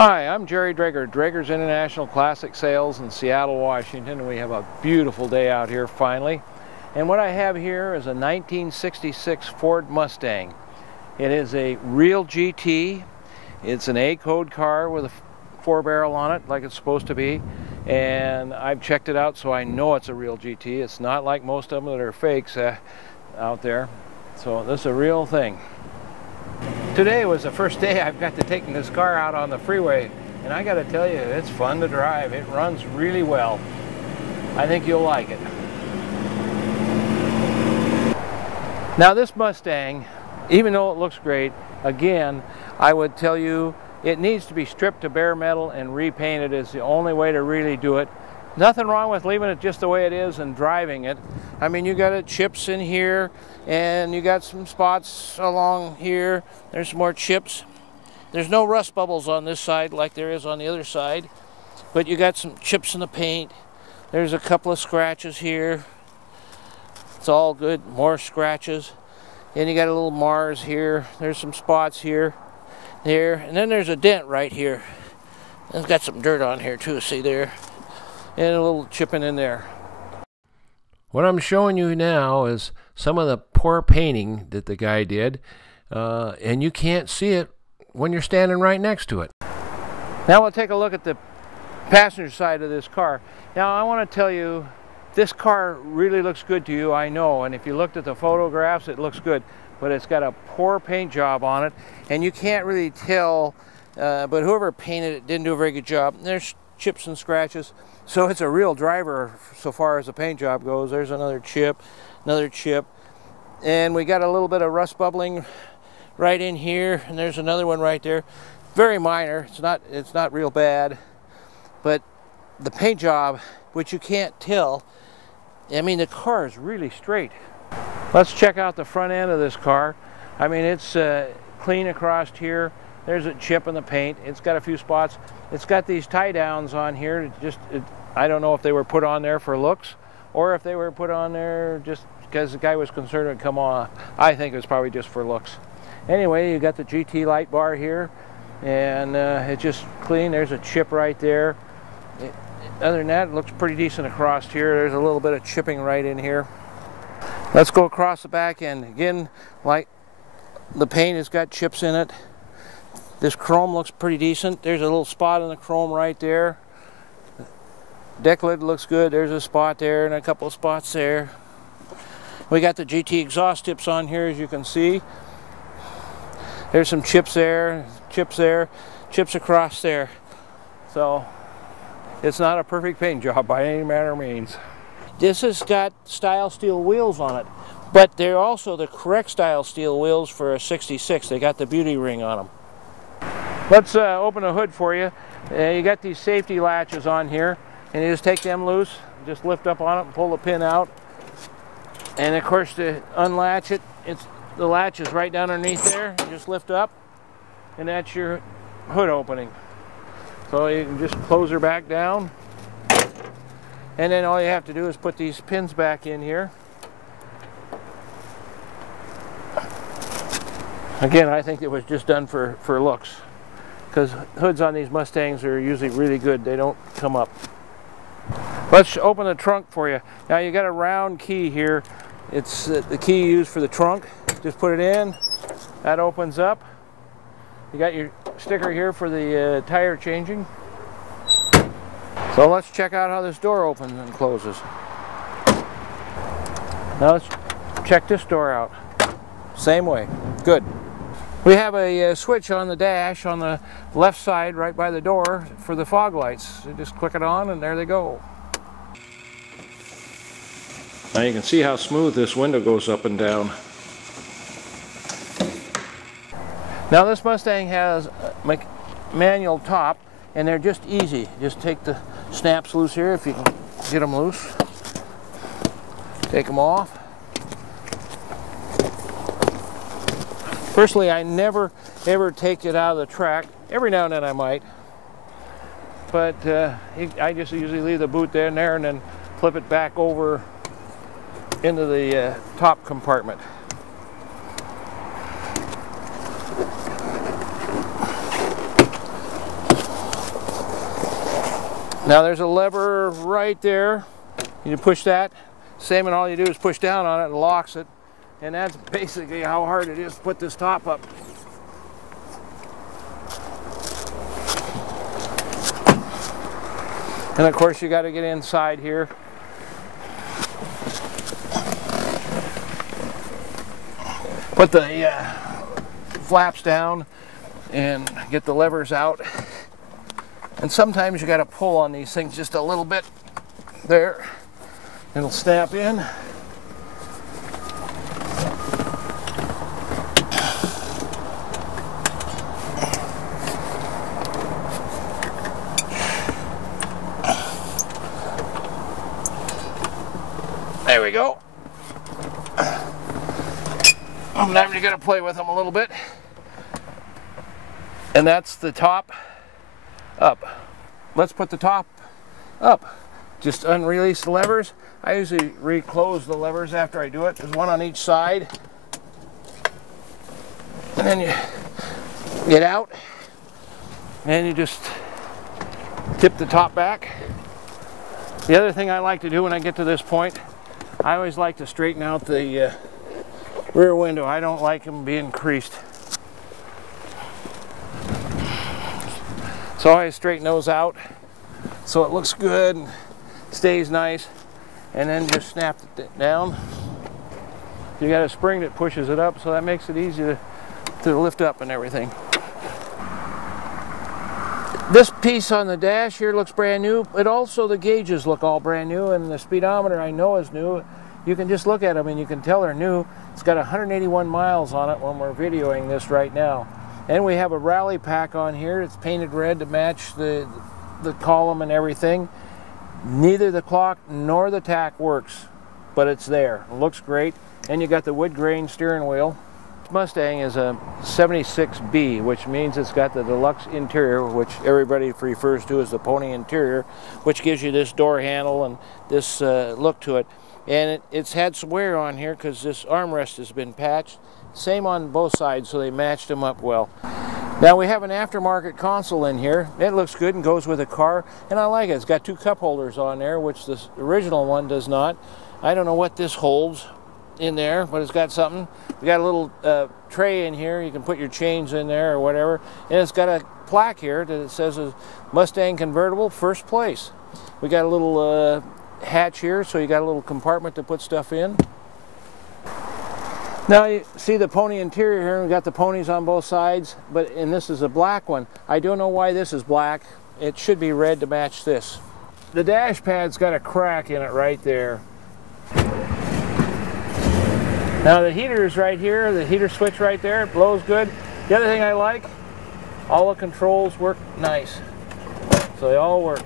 Hi, I'm Jerry Drager, Drager's International Classic Sales in Seattle, Washington. We have a beautiful day out here finally. And what I have here is a 1966 Ford Mustang. It is a real GT. It's an A-code car with a 4-barrel on it like it's supposed to be. And I've checked it out, so I know it's a real GT. It's not like most of them that are fakes out there. So this is a real thing. Today was the first day I've got to take this car out on the freeway, and I got to tell you, it's fun to drive. It runs really well. I think you'll like it. Now this Mustang, even though it looks great, again, I would tell you it needs to be stripped to bare metal and repainted is the only way to really do it. Nothing wrong with leaving it just the way it is and driving it. I mean, you got chips in here, and you got some spots along here. There's some more chips. There's no rust bubbles on this side like there is on the other side, but you got some chips in the paint. There's a couple of scratches here. It's all good. More scratches. And you got a little Mars here. There's some spots here, there, and then there's a dent right here. It's got some dirt on here too, see there? And a little chipping in there. What I'm showing you now is some of the poor painting that the guy did, and you can't see it when you're standing right next to it. Now we'll take a look at the passenger side of this car. Now I want to tell you, this car really looks good to you, I know, and if you looked at the photographs, it looks good, but it's got a poor paint job on it, and you can't really tell, but whoever painted it didn't do a very good job. There's chips and scratches. So it's a real driver so far as the paint job goes. There's another chip, and we got a little bit of rust bubbling right in here, and there's another one right there. Very minor. It's not real bad, but the paint job, which you can't tell, I mean, the car is really straight. Let's check out the front end of this car. I mean, it's clean across here. There's a chip in the paint. It's got a few spots. It's got these tie downs on here. I don't know if they were put on there for looks or if they were put on there just because the guy was concerned it would come on. I think it was probably just for looks. Anyway, you got the GT light bar here, and it's just clean. There's a chip right there. Other than that, it looks pretty decent across here. There's a little bit of chipping right in here. Let's go across the back end. Again, like the paint has got chips in it. This chrome looks pretty decent. There's a little spot in the chrome right there. Deck lid looks good. There's a spot there and a couple of spots there. We got the GT exhaust tips on here, as you can see. There's some chips there, chips across there. So it's not a perfect paint job by any manner of means. This has got style steel wheels on it, but they're also the correct style steel wheels for a 66. They got the beauty ring on them. Let's open the hood for you. You got these safety latches on here, and you just take them loose, just lift up on it and pull the pin out. And of course, to unlatch it, the latch is right down underneath there. You just lift up, and that's your hood opening. So you can just close her back down, and then all you have to do is put these pins back in here. Again, I think it was just done for looks, because hoods on these Mustangs are usually really good. They don't come up. Let's open the trunk for you. Now you got a round key here. It's the key used for the trunk. Just put it in. That opens up. You got your sticker here for the tire changing. So let's check out how this door opens and closes. Now let's check this door out. Same way. Good. We have a switch on the dash on the left side right by the door for the fog lights. You just click it on and there they go. Now you can see how smooth this window goes up and down. Now this Mustang has a manual top, and they're just easy. Just take the snaps loose here if you can get them loose. Take them off. Personally, I never ever take it out of the track. Every now and then I might, but I just usually leave the boot there and then flip it back over into the top compartment. Now there's a lever right there. You push that. Same, and all you do is push down on it and locks it. And that's basically how hard it is to put this top up. And of course you got to get inside here. Put the flaps down and get the levers out. And sometimes you got to pull on these things just a little bit. There. It'll snap in. There we go. Now you got to play with them a little bit. And that's the top up. Let's put the top up. Just unrelease the levers. I usually reclose the levers after I do it. There's one on each side. And then you get out. And you just tip the top back. The other thing I like to do when I get to this point, I always like to straighten out the rear window. I don't like them being creased. So I straighten those out so it looks good and stays nice, and then just snap it down. You got a spring that pushes it up, so that makes it easy to lift up and everything. This piece on the dash here looks brand new, but also the gauges look all brand new, and the speedometer I know is new. You can just look at them and you can tell they're new. It's got 181 miles on it when we're videoing this right now. And we have a rally pack on here. It's painted red to match the column and everything. Neither the clock nor the tack works, but it's there. It looks great. And you got the wood grain steering wheel. Mustang is a 76B, which means it's got the deluxe interior, which everybody refers to as the pony interior, which gives you this door handle and this look to it. And it's had some wear on here because this armrest has been patched. Same on both sides, so they matched them up well. Now we have an aftermarket console in here. It looks good and goes with a car, and I like it. It's got two cup holders on there, which the original one does not. I don't know what this holds in there, but it's got something. We got a little tray in here. You can put your chains in there or whatever. And it's got a plaque here that says Mustang Convertible, first place. We got a little hatch here, so you got a little compartment to put stuff in. Now you see the pony interior here. We got the ponies on both sides, and this is a black one. I don't know why this is black. It should be red to match this. The dash pad's got a crack in it right there. Now the heater is right here, the heater switch right there, it blows good. The other thing I like, all the controls work nice. So they all work.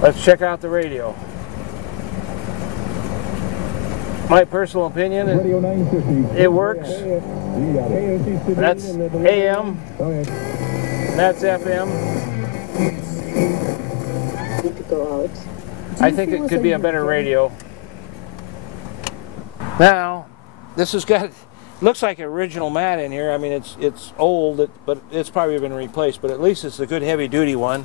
Let's check out the radio. My personal opinion is it works. That's AM, that's FM. I think it could be a better radio. Now, this has got, looks like an original mat in here. I mean, it's old, but it's probably been replaced, but at least it's a good heavy duty one.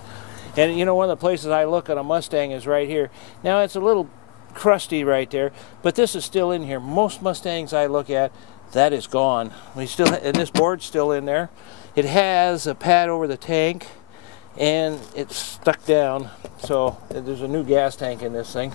And you know, one of the places I look at a Mustang is right here. Now, it's a little crusty right there, but this is still in here. Most Mustangs I look at, that is gone. We still, and this board's still in there. It has a pad over the tank, and it's stuck down. So there's a new gas tank in this thing.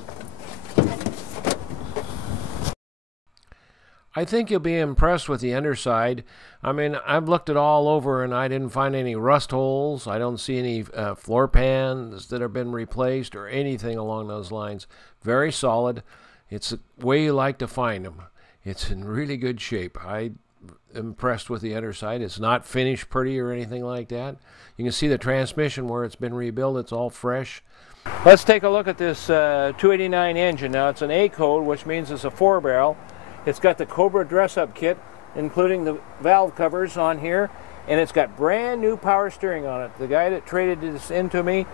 I think you'll be impressed with the underside. I mean, I've looked it all over and I didn't find any rust holes. I don't see any floor pans that have been replaced or anything along those lines. Very solid. It's the way you like to find them. It's in really good shape. I'm impressed with the underside. It's not finished pretty or anything like that. You can see the transmission where it's been rebuilt. It's all fresh. Let's take a look at this 289 engine. Now, it's an A code, which means it's a 4-barrel. It's got the Cobra dress-up kit, including the valve covers on here, and it's got brand new power steering on it. The guy that traded this into me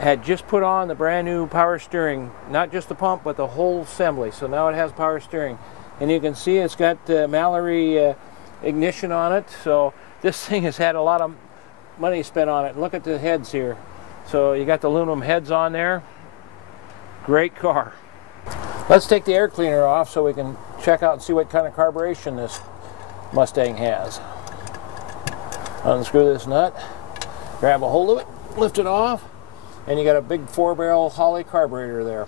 had just put on the brand new power steering, not just the pump, but the whole assembly. So now it has power steering. And you can see it's got Mallory ignition on it. So this thing has had a lot of money spent on it. Look at the heads here. So you got the aluminum heads on there. Great car. Let's take the air cleaner off so we can check out and see what kind of carburation this Mustang has. Unscrew this nut, grab a hold of it, lift it off, and you got a big 4-barrel Holley carburetor there.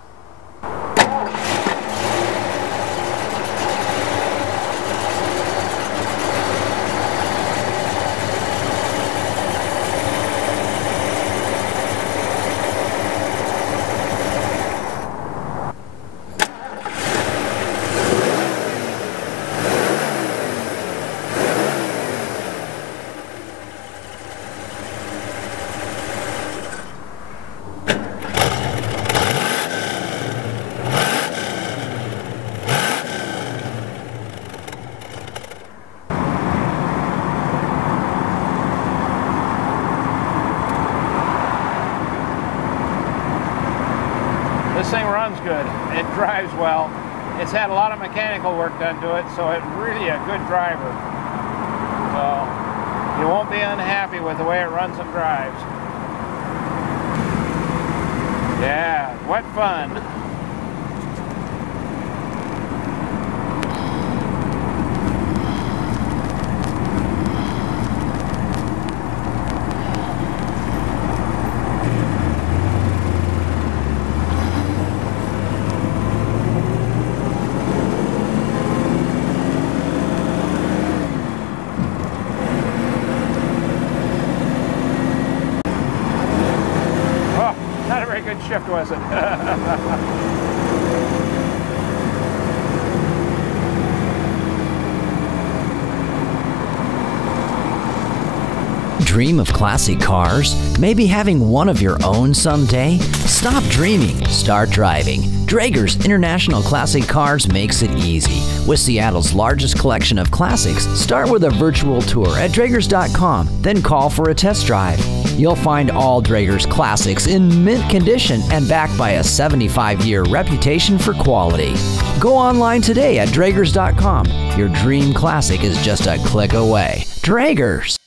This thing runs good. It drives well. It's had a lot of mechanical work done to it, so it's really a good driver. So you won't be unhappy with the way it runs and drives. Yeah, what fun. Not a very good shift, was it? Dream of classic cars? Maybe having one of your own someday? Stop dreaming, start driving. Draeger's International Classic Cars makes it easy. With Seattle's largest collection of classics, start with a virtual tour at Draegers.com, then call for a test drive. You'll find all Draeger's classics in mint condition and backed by a 75-year reputation for quality. Go online today at Draegers.com. Your dream classic is just a click away. Draegers.